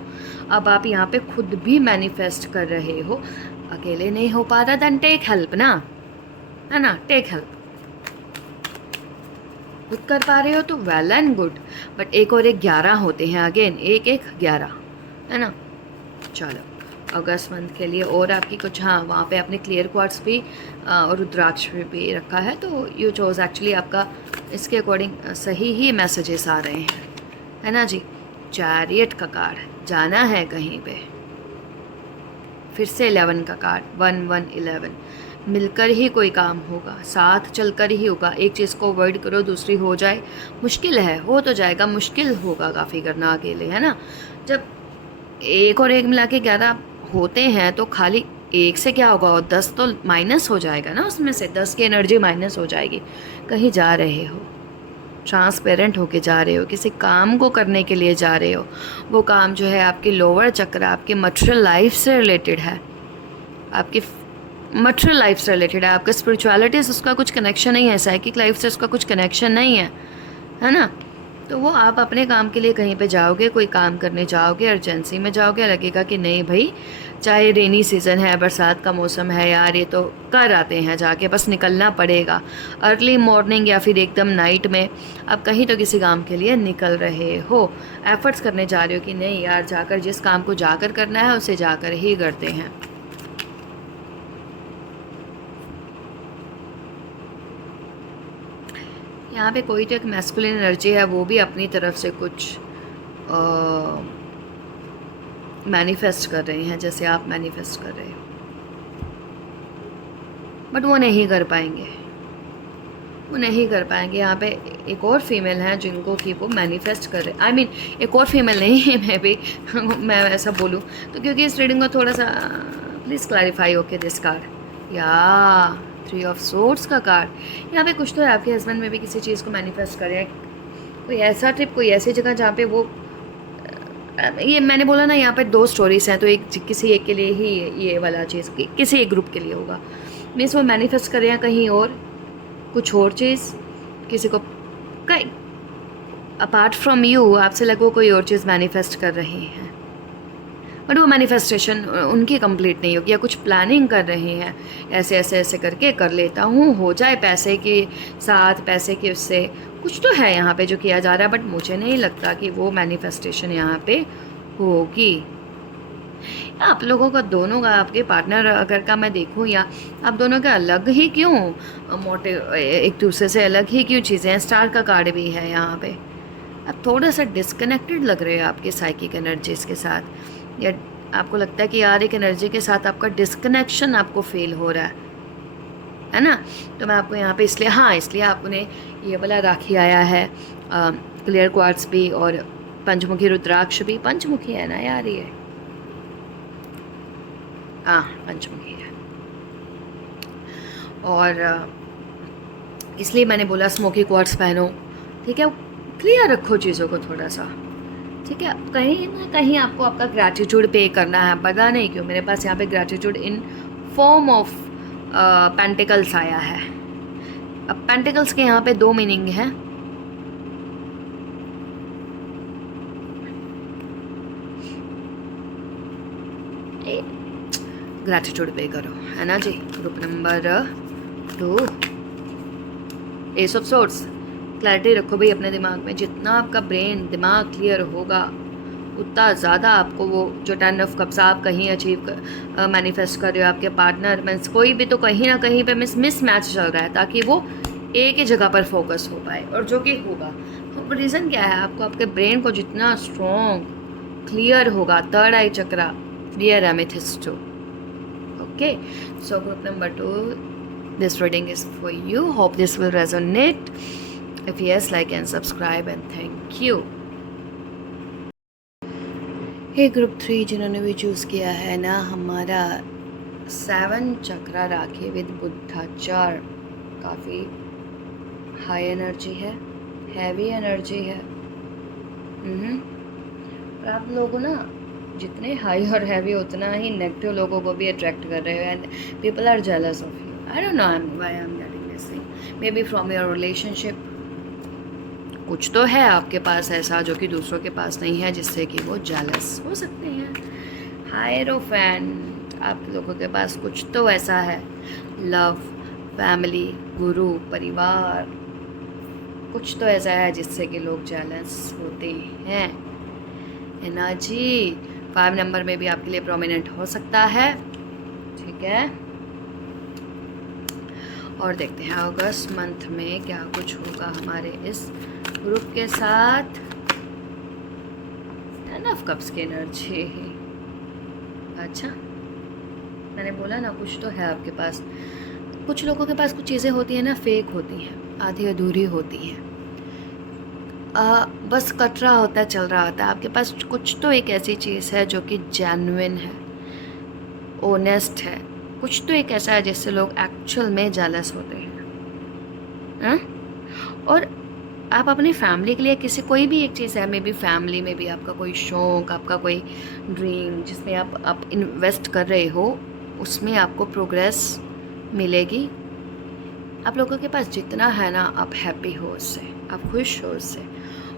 अब आप यहाँ पे खुद भी मैनिफेस्ट कर रहे हो। अकेले नहीं हो पा रहा, देन टेक हेल्प ना, है ना, टेक हेल्प। खुद कर पा रहे हो तो वेल एंड गुड, बट एक और एक 11 होते हैं, अगेन एक एक 11, है ना। चलो अगस्त मंथ के लिए और आपकी कुछ, हाँ वहाँ पे आपने क्लियर क्वार्ट्स भी और रुद्राक्ष भी रखा है, तो यू चोज एक्चुअली आपका इसके अकॉर्डिंग सही ही मैसेजेस आ रहे हैं, है ना जी। चैरियट का कार्ड, जाना है कहीं पे। फिर से 11 का कार्ड, 1111, मिलकर ही कोई काम होगा, साथ चलकर ही होगा। एक चीज़ को अवॉइड करो, दूसरी हो जाए, मुश्किल है, हो तो जाएगा, मुश्किल होगा काफ़ी करना अकेले, है ना। जब एक और एक मिला के 11 होते हैं तो खाली एक से क्या होगा, और 10 तो माइनस हो जाएगा ना, उसमें से 10 की एनर्जी माइनस हो जाएगी। कहीं जा रहे हो, ट्रांसपेरेंट होके जा रहे हो, किसी काम को करने के लिए जा रहे हो। वो काम जो है आपकी लोअर चक्र, आपके मटेरियल लाइफ से रिलेटेड है, आपकी मटेरियल लाइफ से रिलेटेड है। आपका स्पिरिचुअलिटी से उसका कुछ कनेक्शन नहीं है, साइकिक लाइफ से उसका कुछ कनेक्शन नहीं है ना। तो वो आप अपने काम के लिए कहीं पे जाओगे, कोई काम करने जाओगे, अर्जेंसी में जाओगे, लगेगा कि नहीं भाई, चाहे रेनी सीज़न है, बरसात का मौसम है यार, ये तो कर आते हैं जाके, बस निकलना पड़ेगा। अर्ली मॉर्निंग या फिर एकदम नाइट में आप कहीं तो किसी काम के लिए निकल रहे हो, एफर्ट्स करने जा रहे हो कि नहीं यार, जाकर जिस काम को जाकर करना है उसे जाकर ही करते हैं। यहाँ पे कोई तो एक मैस्कुलिन एनर्जी है, वो भी अपनी तरफ से कुछ मैनिफेस्ट कर रहे हैं, जैसे आप मैनिफेस्ट कर रहे हो, बट वो नहीं कर पाएंगे, वो नहीं कर पाएंगे। यहाँ पे एक और फीमेल हैं जिनको कि वो मैनिफेस्ट कर रहे, आई मीन एक और फीमेल नहीं मैं भी मैं ऐसा बोलूँ तो, क्योंकि इस रीडिंग को थोड़ा सा please clarify okay this card. या 3 ऑफ सोर्ड्स का कार्ड, यहाँ पे कुछ तो है, आपके हस्बैंड में भी किसी चीज़ को मैनिफेस्ट कर रहे हैं। कोई ऐसा ट्रिप, कोई ऐसी जगह जहाँ पे वो, ये मैंने बोला ना, यहाँ पे 2 स्टोरीज हैं, तो एक किसी एक के लिए ही ये वाला चीज़ किसी एक ग्रुप के लिए होगा। मीन्स वो मैनिफेस्ट कर रहे हैं कहीं और, कुछ और चीज़, किसी को कहीं अपार्ट फ्रॉम यू, आपसे लगो कोई और चीज़ मैनिफेस्ट कर रहे हैं, बट वो मैनिफेस्टेशन उनकी कंप्लीट नहीं होगी, या कुछ प्लानिंग कर रहे हैं, ऐसे ऐसे ऐसे करके कर लेता हूँ, हो जाए पैसे के साथ, पैसे के उससे कुछ तो है यहाँ पे जो किया जा रहा है, बट मुझे नहीं लगता कि वो मैनिफेस्टेशन यहाँ पे होगी। आप लोगों का, दोनों का, आपके पार्टनर अगर का मैं देखूँ, या आप दोनों का अलग ही क्यों मोटिव, एक दूसरे से अलग ही क्यों चीज़ें हैं। स्टार का कार्ड भी है यहाँ पे, आप थोड़ा सा डिस्कनेक्टेड लग रहे हो आपके साइकिक एनर्जीज के साथ, या आपको लगता है कि यार एक एनर्जी के साथ आपका डिस्कनेक्शन आपको फील हो रहा है ना। तो मैं आपको यहाँ पे इसलिए, हाँ इसलिए आपने ये वाला राखी आया है, क्लियर क्वार्ट्स भी और पंचमुखी रुद्राक्ष भी। पंचमुखी है ना यार ये, हाँ पंचमुखी है। और इसलिए मैंने बोला स्मोकी क्वार्ट्स पहनो, ठीक है, क्लियर रखो चीज़ों को थोड़ा सा, ठीक है। कहीं ना कहीं आपको आपका ग्रैटिट्यूड पे करना है, पता नहीं क्यों मेरे पास यहाँ पे gratitude in form of pentacles आया है। अब पेंटिकल्स के यहाँ पे 2 मीनिंग है, ग्रैटिट्यूड पे करो, है ना जी। Group number 2 ace of swords, clarity रखो भाई अपने दिमाग में। जितना आपका ब्रेन दिमाग क्लियर होगा उतना ज़्यादा आपको वो जो 10 ऑफ कप्स आप कहीं अचीव मैनिफेस्ट कर रहे हो, आपके पार्टनर मीन्स कोई भी तो कहीं ना कहीं पे मिस मैच चल रहा है, ताकि वो एक ही जगह पर फोकस हो पाए, और जो कि होगा। रीज़न क्या है, आपको आपके ब्रेन को जितना स्ट्रॉन्ग क्लियर होगा, third eye chakra, clear amethyst. Okay, so group number 2, this reading is for you. Hope this will resonate. If yes, like and subscribe, and thank you. Hey group 3 जिन्होंने भी चूज़ किया है ना, हमारा 7 चक्रा राखी विद बुद्धाचार काफ़ी हाई एनर्जी है, हैवी एनर्जी है। और आप लोगों ना जितने हाई और हैवी उतना ही नेगेटिव लोगों को भी अट्रैक्ट कर रहे हो, and people are jealous of you. I don't know why I am getting this thing, maybe from your relationship. कुछ तो है आपके पास ऐसा जो कि दूसरों के पास नहीं है, जिससे कि वो जेलस हो सकते हैं। हायरोफैन, आप लोगों के पास कुछ तो ऐसा है, लव, फैमिली, गुरु, परिवार, कुछ तो ऐसा है जिससे कि लोग जेलस होते हैं। एनर्जी 5 नंबर में भी आपके लिए प्रोमिनेंट हो सकता है, ठीक है। और देखते हैं अगस्त मंथ में क्या कुछ होगा हमारे इस ग्रुप के साथ। 10 ऑफ कप्स की एनर्जी, अच्छा मैंने बोला ना कुछ तो है आपके पास। कुछ लोगों के पास कुछ चीज़ें होती हैं ना, फेक होती हैं, आधी अधूरी होती हैं, बस कट रहा होता है, चल रहा होता है। आपके पास कुछ तो एक ऐसी चीज़ है जो कि जेन्युइन है, ऑनेस्ट है, कुछ तो एक ऐसा है जिससे लोग एक्चुअल में जेलस होते हैं। और आप अपनी फैमिली के लिए किसी कोई भी एक चीज़ है, मे बी फैमिली में भी आपका कोई शौक़, आपका कोई ड्रीम जिसमें आप इन्वेस्ट कर रहे हो, उसमें आपको प्रोग्रेस मिलेगी। आप लोगों के पास जितना है ना, आप हैप्पी हो उससे, आप खुश हो उससे,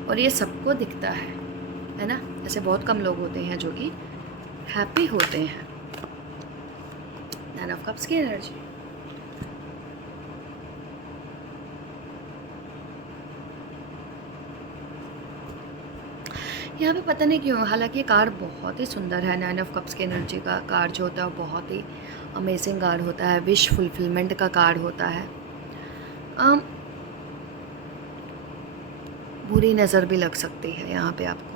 और ये सबको दिखता है ना। ऐसे बहुत कम लोग होते हैं जो कि हैप्पी होते हैं। 9 ऑफ कप्स की एनर्जी, यहाँ पे पता नहीं क्यों, हालांकि कार्ड बहुत ही सुंदर है। 9 ऑफ कप्स की एनर्जी का कार्ड जो होता है वो बहुत ही अमेजिंग कार्ड होता है, विश फुलफिलमेंट का कार्ड होता है। बुरी नज़र भी लग सकती है यहाँ पे आपको,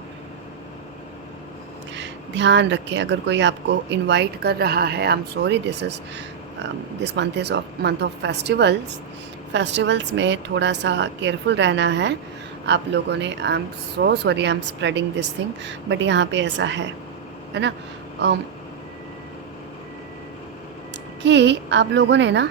ध्यान रखें। अगर कोई आपको इनवाइट कर रहा है, I am sorry, this month is month of festivals में थोड़ा सा केयरफुल रहना है आप लोगों ने। I am so sorry, I am spreading this thing, but यहाँ पे ऐसा है ना, कि आप लोगों ने ना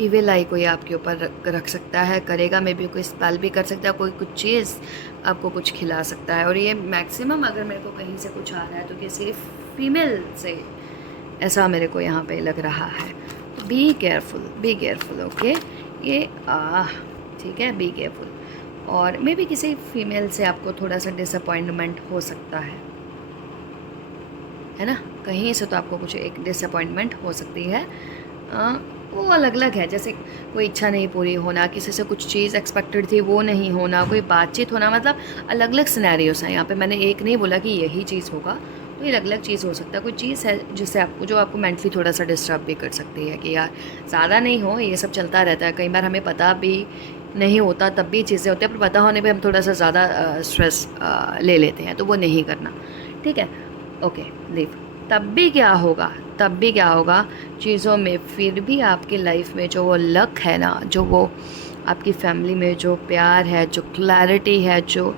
इविल आई कोई आपके ऊपर रख सकता है, करेगा, मे बी कोई स्पेल भी कर सकता है, कोई कुछ चीज़ आपको कुछ खिला सकता है। और ये मैक्सिमम अगर मेरे को कहीं से कुछ आ रहा है तो किसी फीमेल से ऐसा मेरे को यहाँ पे लग रहा है। तो बी केयरफुल, ओके। ये ठीक है, बी केयरफुल। और मे बी किसी फीमेल से आपको थोड़ा सा डिसअपॉइंटमेंट हो सकता है ना, कहीं से तो आपको कुछ एक डिसअपॉइंटमेंट हो सकती है। वो अलग अलग है, जैसे कोई इच्छा नहीं पूरी होना, किसी से कुछ चीज़ एक्सपेक्टेड थी वो नहीं होना, कोई बातचीत होना, मतलब अलग अलग सिनेरियोस हैं यहाँ पे। मैंने एक नहीं बोला कि यही चीज़ होगा, तो ये अलग अलग चीज़ हो सकता है। कोई चीज़ है जिससे जो आपको मेंटली थोड़ा सा डिस्टर्ब भी कर सकती है कि यार ज़्यादा नहीं हो, ये सब चलता रहता है। कई बार हमें पता भी नहीं होता, तब भी चीज़ें होती हैं, पर पता होने पर हम थोड़ा सा ज़्यादा स्ट्रेस ले लेते हैं, तो वो नहीं करना, ठीक है, ओके, लीव। तब भी क्या होगा चीज़ों में, फिर भी आपकी लाइफ में जो वो लक है ना, जो वो आपकी फैमिली में जो प्यार है, जो क्लैरिटी है, जो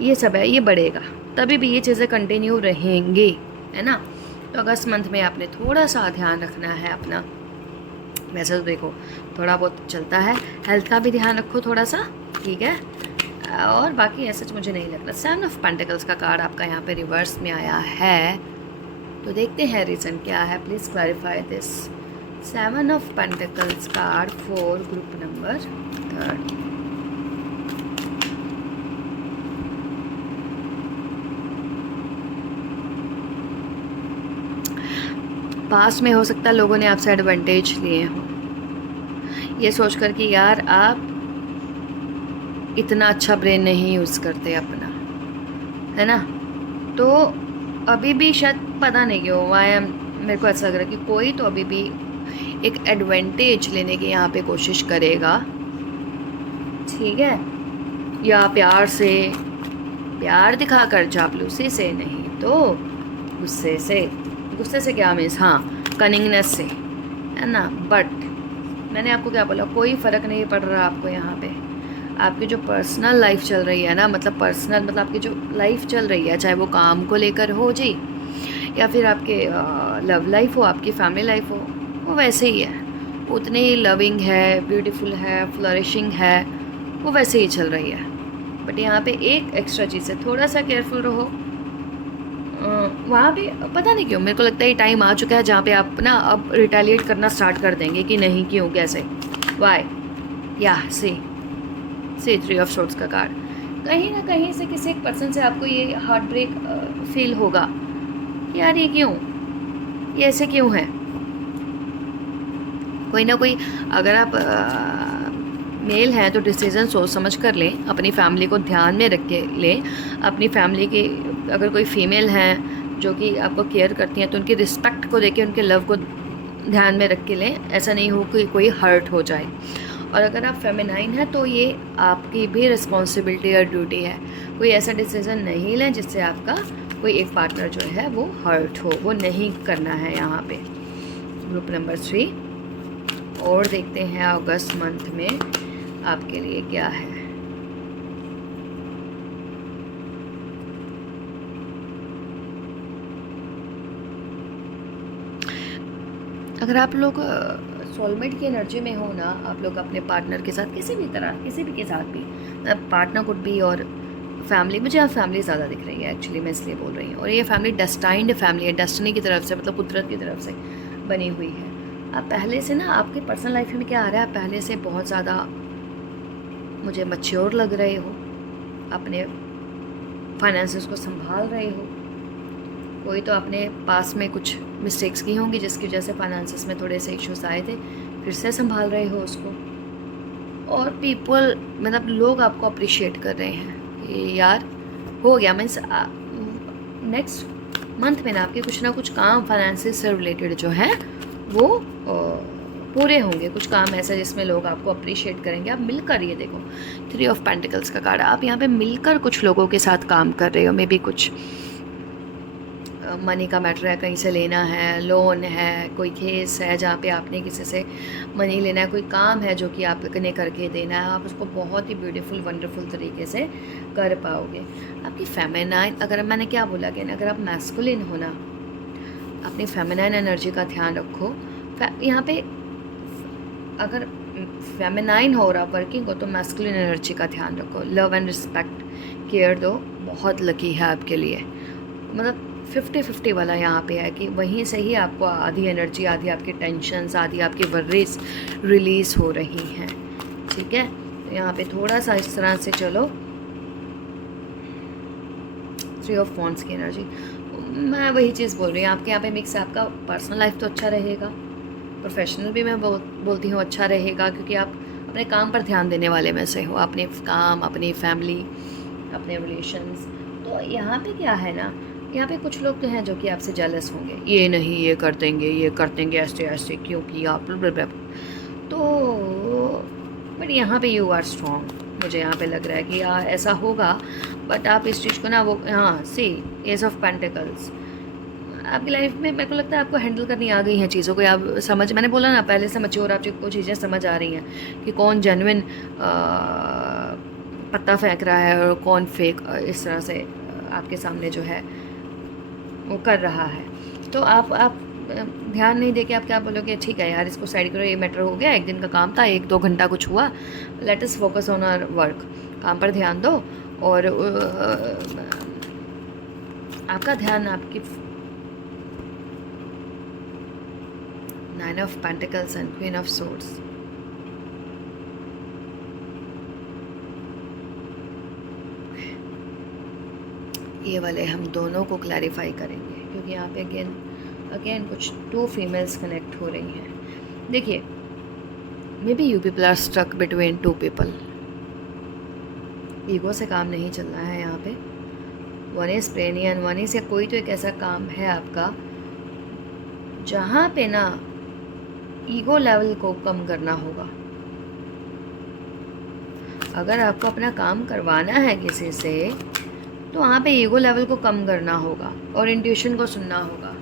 ये सब है, ये बढ़ेगा। तभी भी ये चीज़ें कंटिन्यू रहेंगी, है ना। तो अगस्त मंथ में आपने थोड़ा सा ध्यान रखना है अपना। वैसे तो देखो थोड़ा बहुत चलता है, हेल्थ का भी ध्यान रखो थोड़ा सा, ठीक है। और बाकी ऐसा मुझे नहीं लग रहा। 7 ऑफ पेंटिकल्स का कार्ड आपका यहाँ पे रिवर्स में आया है, तो देखते हैं रीज़न क्या है, please clarify this. 7 of pentacles card for group number 3। Past में हो सकता है लोगों ने आपसे एडवांटेज लिए हों, ये सोचकर कि यार आप इतना अच्छा ब्रेन नहीं यूज़ करते अपना, है ना। तो अभी भी शायद पता नहीं क्यों मेरे को ऐसा लग रहा है कि कोई तो अभी भी एक एडवांटेज लेने की यहाँ पे कोशिश करेगा, ठीक है, या प्यार दिखाकर, चापलूसी से नहीं तो गुस्से से क्या मीन्स, हाँ, कनिंगनेस से, है ना। बट मैंने आपको क्या बोला, कोई फ़र्क नहीं पड़ रहा आपको यहाँ पे। आपकी जो पर्सनल लाइफ चल रही है ना, मतलब पर्सनल मतलब आपकी जो लाइफ चल रही है, चाहे वो काम को लेकर हो जी, या फिर आपके लव लाइफ हो, आपकी फैमिली लाइफ हो, वो वैसे ही है, उतनी ही लविंग है, ब्यूटीफुल है, फ्लरिशिंग है, वो वैसे ही चल रही है। बट यहाँ पे एक एक्स्ट्रा चीज़ है, थोड़ा सा केयरफुल रहो। वहाँ पे पता नहीं क्यों मेरे को लगता है ये टाइम आ चुका है जहाँ पे आप ना अब रिटेलिएट करना स्टार्ट कर देंगे कि नहीं, क्यों, कैसे, वाई, या सी 3 ऑफ सोर्ड्स का कार्ड। कहीं ना कहीं से किसी एक पर्सन से आपको ये हार्ट ब्रेक फील होगा कि यार ये क्यों, ये ऐसे क्यों है। कोई ना कोई, अगर आप मेल हैं तो डिसीजन सोच समझ कर लें, अपनी फैमिली को ध्यान में रख के लें। अपनी फैमिली की अगर कोई फीमेल हैं जो कि आपको केयर करती हैं तो उनकी रिस्पेक्ट को देके, उनके लव को ध्यान में रख के लें, ऐसा नहीं हो कि कोई हर्ट हो जाए। और अगर आप फेमिनाइन हैं तो ये आपकी भी रिस्पॉन्सिबिलिटी और ड्यूटी है, कोई ऐसा डिसीज़न नहीं लें जिससे आपका कोई एक पार्टनर जो है वो हर्ट हो, वो नहीं करना है यहाँ पे। ग्रुप नंबर 3, और देखते हैं अगस्त मंथ में आपके लिए क्या है। अगर आप लोग सोलमेट की एनर्जी में हो ना, आप लोग अपने पार्टनर के साथ किसी भी तरह, किसी भी के साथ भी, पार्टनर कुड भी, और फैमिली, मुझे यहाँ फैमिली ज़्यादा दिख रही है एक्चुअली, मैं इसलिए बोल रही हूँ। और ये फैमिली डेस्टाइंड फैमिली है, डेस्टिनी की तरफ से, मतलब कुदरत की तरफ से बनी हुई है। आप पहले से ना, आपकी पर्सनल लाइफ में क्या आ रहा है, आप पहले से बहुत ज़्यादा मुझे मैच्योर लग रहे हो, अपने फाइनेंसेस को संभाल रहे हो। कोई तो अपने पास में कुछ मिस्टेक्स की होंगी जिसकी वजह से फाइनेंसेस में थोड़े से इश्यूज आए थे, फिर से संभाल रहे हो उसको। और पीपल, मतलब लोग आपको अप्रिशिएट कर रहे हैं कि यार हो गया। मीन्स नेक्स्ट मंथ में ना आपके कुछ ना कुछ काम फाइनेंसेस से रिलेटेड जो है वो पूरे होंगे। कुछ काम ऐसा जिसमें लोग आपको अप्रिशिएट करेंगे। आप मिलकर, ये देखो 3 ऑफ पेंटिकल्स का कार्ड, आप यहाँ पे मिलकर कुछ लोगों के साथ काम कर रहे हो। मे बी कुछ मनी का मैटर है, कहीं से लेना है, लोन है, कोई केस है जहाँ पे आपने किसी से मनी लेना है, कोई काम है जो कि आपने करके देना है, आप उसको बहुत ही ब्यूटीफुल वंडरफुल तरीके से कर पाओगे। आपकी फेमिनाइन, अगर मैंने क्या बोला कि अगर आप मैस्कुलिन हो ना, अपनी फेमिनाइन एनर्जी का ध्यान रखो। यहाँ पे अगर फेमिनाइन हो और आप वर्किंग हो तो मैस्कुलिन एनर्जी का ध्यान रखो। लव एंड रिस्पेक्ट, केयर दो, बहुत लकी है आपके लिए। मतलब 50-50 वाला यहाँ पे है कि वहीं से ही आपको आधी एनर्जी, आधी आपकी टेंशन्स, आधी आपकी वर्रीज रिलीज़ हो रही हैं। ठीक है, तो यहाँ पे थोड़ा सा इस तरह से चलो। 3 ऑफ वॉन्ड्स की एनर्जी, मैं वही चीज़ बोल रही हूँ, आपके यहाँ पे मिक्स है। आपका पर्सनल लाइफ तो अच्छा रहेगा, प्रोफेशनल भी मैं बोलती हूँ अच्छा रहेगा, क्योंकि आप अपने काम पर ध्यान देने वाले में से हो, अपने काम, अपनी फैमिली, अपने रिलेशंस। तो यहाँ पे क्या है ना, यहाँ पे कुछ लोग तो हैं जो कि आपसे जेलस होंगे, ये नहीं, ये कर देंगे, ये कर देंगे, ऐसे ऐसे क्योंकि आप तो। बट यहाँ पे यू आर स्ट्रॉन्ग, मुझे यहाँ पे लग रहा है कि यार ऐसा होगा। बट आप इस चीज़ को ना, वो हाँ सी एज ऑफ पेंटिकल्स, आपकी लाइफ में मेरे को लगता है आपको हैंडल करनी आ गई हैं चीज़ों को। आप समझ, मैंने बोला ना पहले से मैच्योर, आपको चीज़ें समझ आ रही हैं कि कौन जेन्युइन पत्ता फेंक रहा है और कौन फेक इस तरह से आपके सामने जो है वो कर रहा है। तो आप ध्यान नहीं देके आप क्या बोलोगे, ठीक है यार इसको साइड करो, ये मैटर हो गया, एक दिन का काम था, 1-2 घंटा कुछ हुआ, let us focus on our work. काम पर ध्यान दो, और आपका ध्यान आपकी 9 of pentacles and queen of swords. ये वाले हम दोनों को क्लैरिफाई करेंगे, क्योंकि यहाँ पे अगेन कुछ 2 फीमेल्स कनेक्ट हो रही हैं। देखिए, maybe you people are struck between 2 people. Ego से काम नहीं चल रहा है यहाँ पे। वन इज़ प्रेनियन, वन इज़, या कोई तो एक ऐसा काम है आपका जहाँ पे ना ईगो लेवल को कम करना होगा। अगर आपको अपना काम करवाना है किसी से तो वहाँ पे ईगो लेवल को कम करना होगा और इंट्यूशन को सुनना होगा।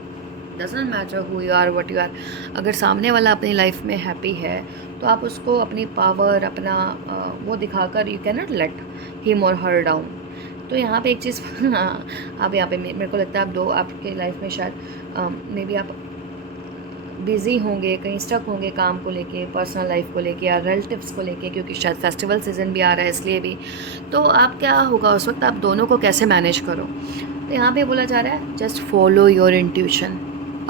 Doesn't matter who you are, what you are. अगर सामने वाला अपनी लाइफ में हैप्पी है तो आप उसको अपनी पावर, अपना वो दिखाकर you can not let him और हर डाउन। तो यहाँ पे एक चीज़ हाँ, आप यहाँ पे मेरे को लगता है आप दो आपके लाइफ में शायद मे बी आप बिज़ी होंगे, कहीं स्टक होंगे काम को लेके, पर्सनल लाइफ को लेके या रिलेटिव्स को लेके, क्योंकि शायद फेस्टिवल सीज़न भी आ रहा है इसलिए भी। तो आप क्या होगा उस वक्त, आप दोनों को कैसे मैनेज करो। तो यहाँ पे बोला जा रहा है जस्ट फॉलो योर इंट्यूशन,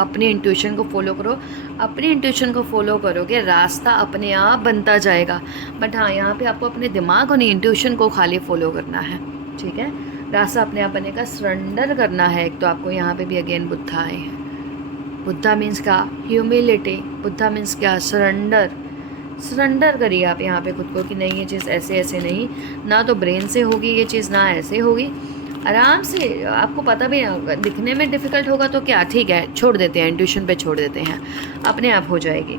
अपनी इंट्यूशन को फॉलो करो। अपनी इंट्यूशन को फॉलो करोगे रास्ता अपने आप बनता जाएगा। बट हाँ, यहाँ पे आपको अपने दिमाग और इंट्यूशन को खाली फॉलो करना है, ठीक है। रास्ता अपने आप बनेगा, सरेंडर करना है। एक तो आपको यहाँ पे भी अगेन बुद्धा आए हैं। बुद्धा मीन्स क्या, ह्यूमिलिटी। बुद्धा मीन्स क्या, सरेंडर। सरेंडर करिए आप यहाँ पे खुद को कि नहीं ये चीज़ ऐसे ऐसे नहीं, ना तो ब्रेन से होगी ये चीज़, ना ऐसे होगी, आराम से। आपको पता भी दिखने में डिफ़िकल्ट होगा तो क्या, ठीक है, छोड़ देते हैं, इंट्यूशन पे छोड़ देते हैं, अपने आप हो जाएगी।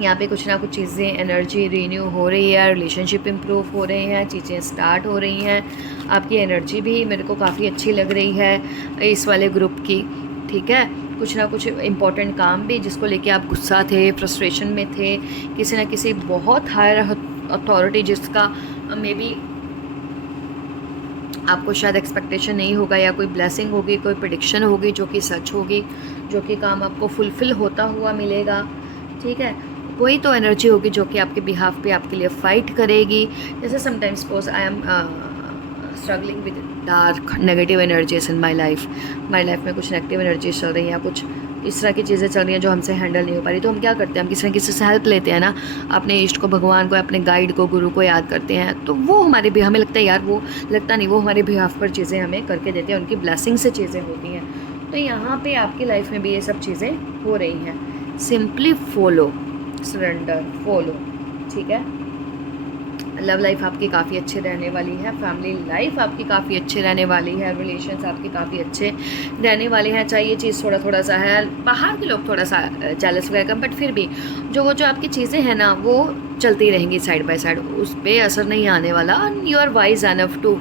यहाँ पे कुछ ना कुछ चीज़ें, एनर्जी रीन्यू हो रही है, रिलेशनशिप इम्प्रूव हो रहे हैं, चीज़ें स्टार्ट हो रही हैं। आपकी एनर्जी भी मेरे को काफ़ी अच्छी लग रही है इस वाले ग्रुप की, ठीक है। कुछ ना कुछ इम्पॉर्टेंट काम भी जिसको लेके आप गुस्सा थे, फ्रस्ट्रेशन में थे, किसी ना किसी बहुत हायर अथॉरिटी जिसका मे बी आपको शायद एक्सपेक्टेशन नहीं होगा, या कोई ब्लेसिंग होगी, कोई प्रेडिक्शन होगी जो कि सच होगी, जो कि काम आपको फुलफ़िल होता हुआ मिलेगा, ठीक है। कोई तो एनर्जी होगी जो कि आपके बिहाफ पे आपके लिए फ़ाइट करेगी। जैसे sometimes suppose I am struggling with dark negative energies in my life में कुछ नेगेटिव एनर्जीज चल रही हैं, कुछ इस तरह की चीज़ें चल रही हैं जो हमसे हैंडल नहीं हो पा रही। तो हम क्या करते हैं, हम किसी न किसी से हेल्प लेते हैं ना, अपने इष्ट को, भगवान को, अपने गाइड को, गुरु को याद करते हैं। तो वो हमारे भी, हमें लगता है यार वो लगता नहीं, वो हमारे बिहाफ पर चीज़ें हमें करके देते हैं, उनकी ब्लेसिंग से चीज़ें होती हैं। तो यहाँ पे आपकी लाइफ में भी ये सब चीज़ें हो रही हैं। सिंपली फॉलो, सरेंडर, फॉलो, ठीक है। लव लाइफ आपकी काफ़ी अच्छी रहने वाली है, फैमिली लाइफ आपकी काफ़ी अच्छी रहने वाली है, रिलेशंस आपके काफ़ी अच्छे रहने वाले हैं। चाहे ये चीज़ थोड़ा सा है, बाहर के लोग थोड़ा सा जेलस वगैरह, बट फिर भी जो आपकी चीज़ें हैं ना वो चलती रहेंगी साइड बाय साइड, उस पर असर नहीं आने वाला। You are wise enough to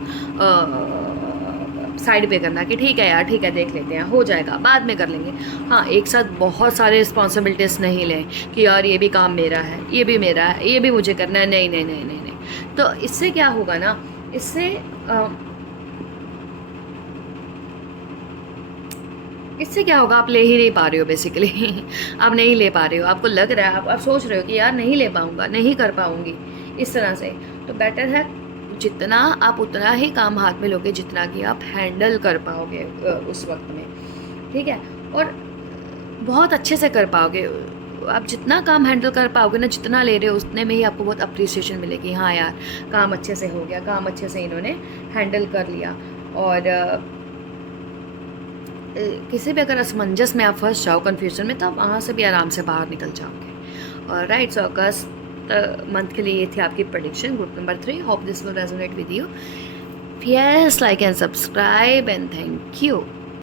side पे करना कि ठीक है यार, ठीक है, देख लेते हैं, हो जाएगा, बाद में कर लेंगे। हाँ, एक साथ बहुत सारे रिस्पॉन्सिबिलिटीज़ नहीं लें कि यार ये भी काम मेरा है, ये भी मेरा है, ये भी मुझे करना है, नहीं नहीं नहीं नहीं नहीं। तो इससे क्या होगा ना, इससे क्या होगा, आप ले ही नहीं पा रहे हो बेसिकली आप नहीं ले पा रहे हो, आपको लग रहा है, आप सोच रहे हो कि यार नहीं ले पाऊँगा, नहीं कर पाऊँगी, इस तरह से। तो बेटर है जितना आप उतना ही काम हाथ में लोगे जितना कि आप हैंडल कर पाओगे उस वक्त में, ठीक है। और बहुत अच्छे से कर पाओगे। आप जितना काम हैंडल कर पाओगे ना, जितना ले रहे हो उतने में ही आपको बहुत अप्रिसिएशन मिलेगी। हाँ यार, काम अच्छे से हो गया, काम अच्छे से इन्होंने हैंडल कर लिया। और किसी भी अगर असमंजस में आप फंस जाओ, कन्फ्यूजन में, तो आप वहाँ से भी आराम से बाहर निकल जाओगे। और राइट, सो अगस्त मंथ के लिए ये थी आपकी prediction, group number 3। Hope this will resonate with you. Yes, like and subscribe, and thank you.